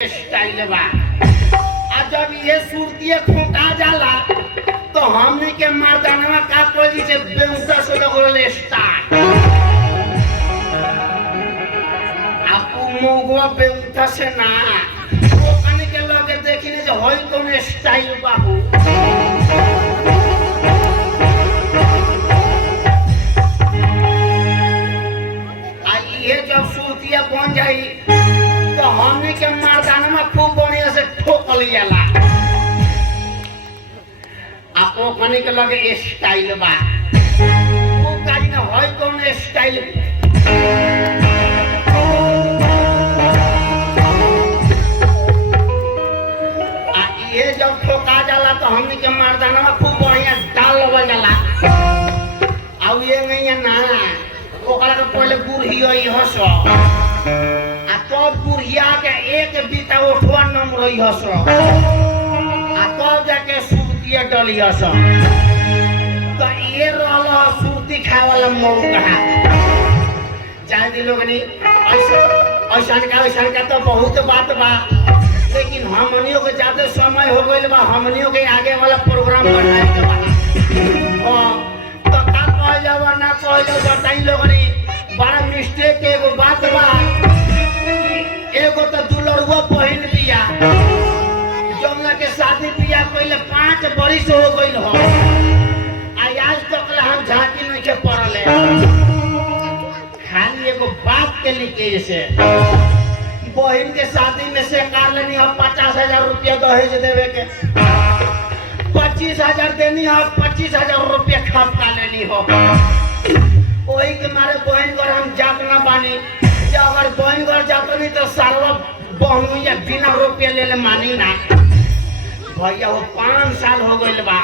Style बा। आ जब ये सुरती खोटा जाला तो हमने के मर्दानवा का कोई से बेउसा से लगल स्टार्ट। आपको मोगवा बेउसा से ना वो कने के लगे देखिने जे होई कोन स्टाइल बाहू। आ ये जब सुरतिया बन जाई तो हमने के मर्दानवा खूब बढ़िया से ठोकल जाला। आपको कने के लगे स्टाइल बा वो काज ना होय कौन स्टाइल। आ ये जब ठोका जाला तो हमने के मर्दानवा खूब बढ़िया डाल लगा जाला। आ ये नहीं ना ओकरा के पहले बुढ़ी होई हसो तब बुढ़िया के एक बीता उठवा नम रही हस आ तब जाके सुरतिया डली हस। तो ये रहला सुरती खाए वाला मौका चाहे दी लोग नहीं ऐसा का तो बहुत बात बा। लेकिन हमनियों के ज्यादा समय हो गइल बा, हमनियों के आगे वाला प्रोग्राम बनाए के बा। तो का कह जावा ना कह जावा बताई लोग नहीं बड़ा मिस्टेक के एगो बात बा। एगो तो दुलरुआ बहन बिया जौना के शादी बिया कइले 5 बरिस हो गइल हो। आज तक हम झांकी नहीं के पड़ले खाली एगो बात के लिए से बहन के शादी में से कार लेनी हो 50,000 रुपया दहेज देवे के 25,000 देनी हो 25,000 रुपया खर्चा लेनी हो। वही के मारे बहन घर हम जात ना बानी। अगर बहन घर जाता नहीं तो सारा बहनू या बिना रुपया ले मानी ना भैया। वो 5 साल हो गए बा।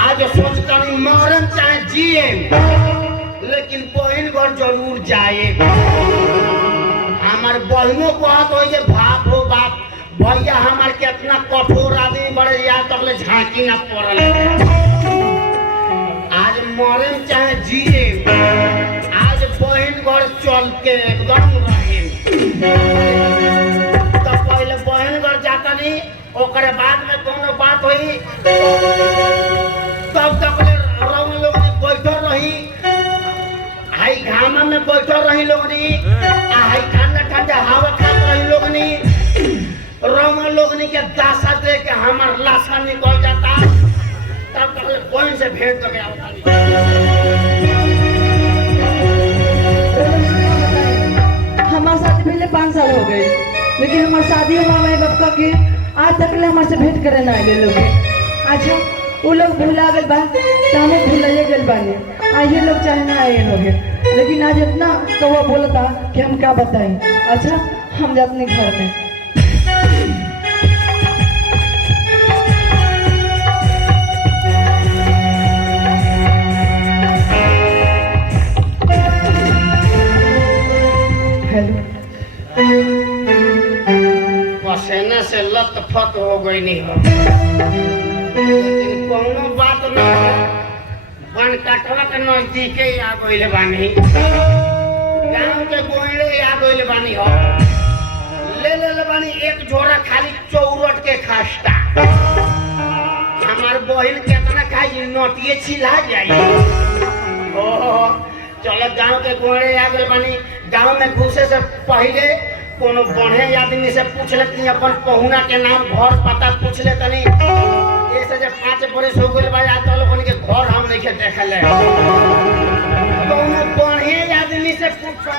आज सोचता नहीं मरन चाहे जिए लेकिन बहन घर जरूर जाए। हमार बहनों कहत हो जे बाप हो बाप भैया हमार कितना कठोर आदमी बड़े या तक ले झांकी ना पड़ल। आज मरन चाहे जिए आज बहन घर चल के एकदम रहे। तो पहले बहन घर जाता नहीं ओकरे बाद में कोनो बात हुई तब तक लोग बैठल रही हाई घामा में बैठल रही लोग हाई ठंडा ठंडा हवा खात रही लोग रंग लोग के दासा दे के हमार लाशा निकल जाता। तब तक बहन से भेंट कर हमारे शादी पहले 5 साल हो गए लेकिन हमारे शादी हमारे बाप का के आज तक ले हमारे से भेंट करे ना आए लोग। अच्छा वो लोग भुला गए बा तो हमें भुलाइए गए बानी आज ये लोग चाहे ना आए लोग। लेकिन आज इतना तो वो बोलता कि हम क्या बताएं। अच्छा हम जा अपने घर में। पसीने से लथपथ हो गई नहीं हो लेकिन कोनो बात ना बनकटवा के नजदीक आ गइल बानी। गांव के गोइले आ गइल बानी हो ले बानी एक झोरा खाली चौरट के खास्ता। हमार बहिन कितना खाई नोटिए छिला जाई। ओ चलो गांव के गोइले आ गइल बानी। गांव में घुसे से पहले कोनो बढ़िया आदमी से पूछ लेती अपन पहुना के नाम घर पता पूछ ले तनी। ऐसे जब 5 बरिस हो गइल बा तो लोगन के घर हम नहीं के देखले। कोनो बढ़िया आदमी से पूछो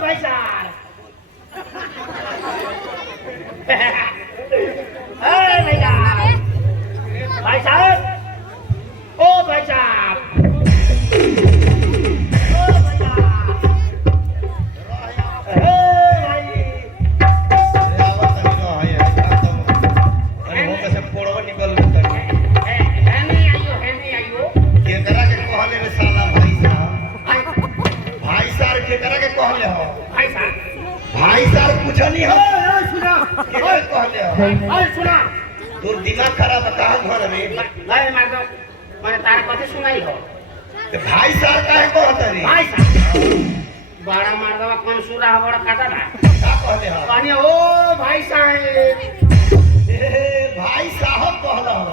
भाई साहब ओ भाई साहब ओ भाई साहब पूछनी हो सुना ओए कहले हो ओए सुना तोर दिमाग खराब है कहां घर रे नहीं मार दो मैंने तार कथी सुनाई हो ते भाई साहब काहे कहत रे भाई साहब बड़ा मार दवा कौन सुरा है बड़ा काटा ना का कहले हो कहनी ओ भाई साहब ए भाई साहब कहला हो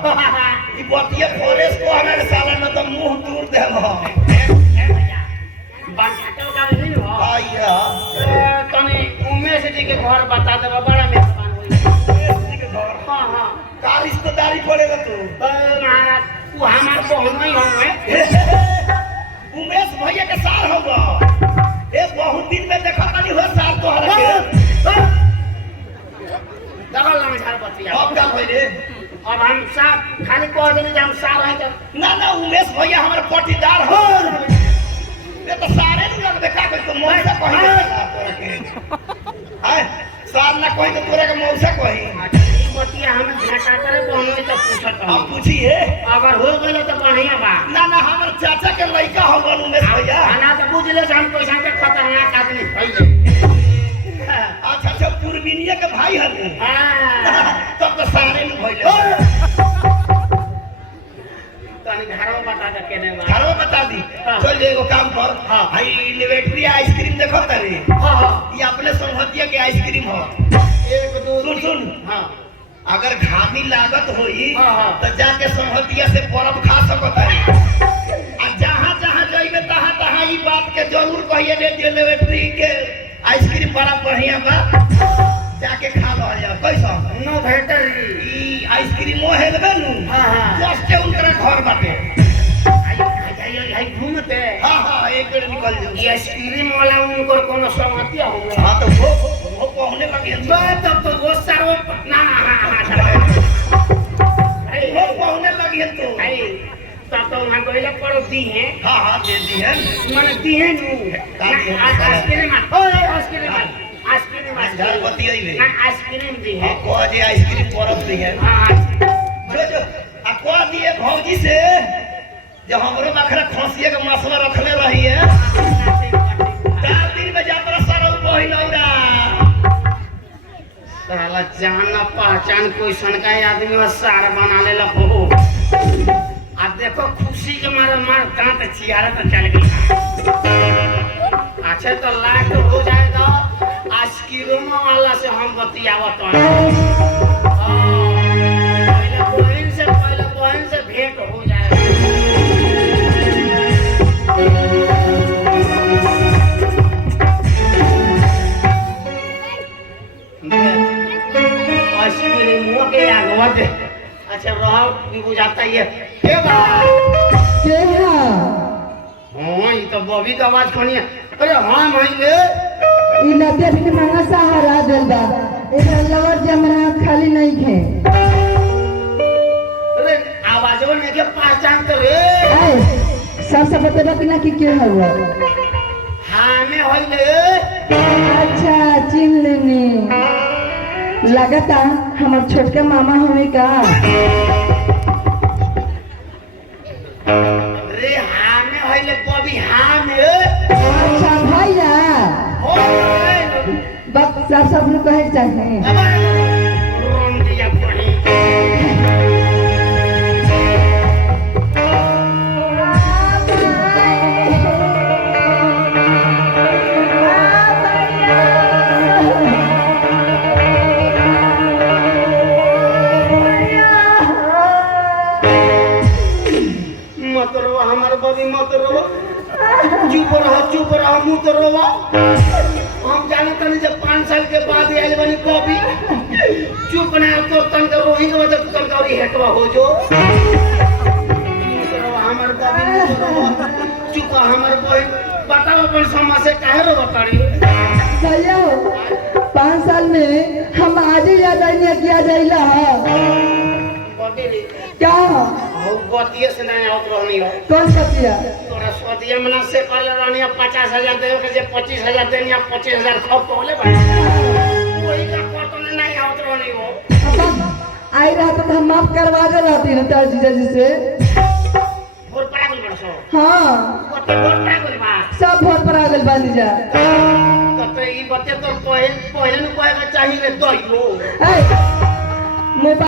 ई बतिया फॉरेस्ट को हमारे साला न तो मुंह दूर देबो बांटो का नहीं हो आइया तने उमेश जी के घर बता देबा बड़ा मेहमान होई जी के घर हां हां का रिश्तेदारी पड़ेगा तू महाराज तू हमार बहन नहीं होवे उमेश भैया के सार होगा ए बहुत दिन में देखा नहीं हो सार तोहरा के डबल लंग झाड़ बतिया अब का भइले अब हम सब खाली कह देनी जे हम सार है तो ना ना उमेश भैया हमारे पटीदार हो ये तो सारे न लोग देखा कोई तो मौसा कहि तोरा के हाय सार ना कहि तो तोरा के मौसा कहि ई बतिया हम भेटा करे बहन तो पूछत अब हम पूछिए अगर हो गेलो तो बढ़िया बा ना ना हमारे चाचा के लड़का हो गन उमेश भैया आना तो बुझ ले हम कैसा के खतरनाक आदमी भइले अच्छा अच्छा पूर्विनिया के भाई हने हां तब तो सारे न भइले तनी घरवा बता दे केने बा घरो बता दी हाँ। चल एगो काम कर हाँ। भाई लेवेटरी आइसक्रीम देखो तारे हां हां ये अपने संहतिया के आइसक्रीम हो 1 2 सुन सुन हां अगर घामी लागत होई हाँ, हाँ। तो जाके संहतिया से बर्फ खा सकत है आ जहां जहां जाइबे तहां तहां ई बात के जरूर कहिए दे लेवेटरी के आइसक्रीम बड़ा बढ़िया बा जाके खा लो जा कैसा नो भेटर ई आइसक्रीमो हेलबे नु हां हां जस्ट उनकर घर बाटे आई घूमते हां हां एक बेर निकल जाओ ये आइसक्रीम वाला उनको कोनो समस्या हो गया हां तो वो कहने लगे हैं बात तब तो वो सारो ना वो कहने लगे हैं तो आई तब तो वहां गोइला पड़ो दी है हाँ हाँ दे दी है माने दी है नु आइसक्रीम ओए आइसक्रीम घर बती आई ना आइसक्रीम दी है हाँ कह दे आइसक्रीम बर्फ दी है हां जो जो आ कह दिए भौजी से जो हमरो बखरा खसिया के मसला रखले रही है 4 दिन में यात्रा सारा बहिन औरा साला जान ना पहचान कोई सन का आदमी और सार बना ले हो आ देखो खुशी के मारे मार दांत चियारा तो चल गई अच्छा तो लाख हो जाएगा आइसक्रीम वाला से हम बतियावत पहले बहन से भेंट हो जाएगा आइसक्रीम के आगवा दे अच्छा रहा भी बुझाता ये के बा के है हां ये तो बॉबी का आवाज खनी है अरे हां माइले ई नदिया के मंगा सहारा देल बा एकर लवर जमरा खाली नहीं खे अरे आवाजवा में के पहचान कर रे ए सब बतेबा कि ना कि के हुआ हां में होइले अच्छा चिन लेनी लगता हमार छोटका मामा हमें का अरे हां में होइले बॉबी हां में अच्छा भैया हो बक सब लोग कहे चाहिए अब रोम दिया पड़ी मत रो हमारे बॉबी मत रो चुप रहो मुँह तो रोवा हम जाने तनी जब 5 साल के बाद आयल बनी बॉबी चुप ना तो तन के रोही के वजह तन का हेटवा हो जो हमार बॉबी चुप हमार बॉबी बताओ अपन समस्या काहे रो बताड़ी भैया 5 साल में हम आज ही याद आई नहीं किया जाइला बॉबी क्या हो बतिये से नहीं आवत रहनी हो कौन सतिया तोरा सदिया मना से कर रहनी 50,000 दे के जे 25,000 देनी 25,000 खप कोले भाई वही का कटन नहीं आवत रहनी हो आई रहा तो हम माफ करवा दे रहती ना तार जीजा जी से भोर पड़ा गल बड़सो हाँ कते भोर पड़ा गल बा सब भोर पर आ गल बानी जा कते रे ई बते तो पहले न कहे के चाहिए रे दइयो ए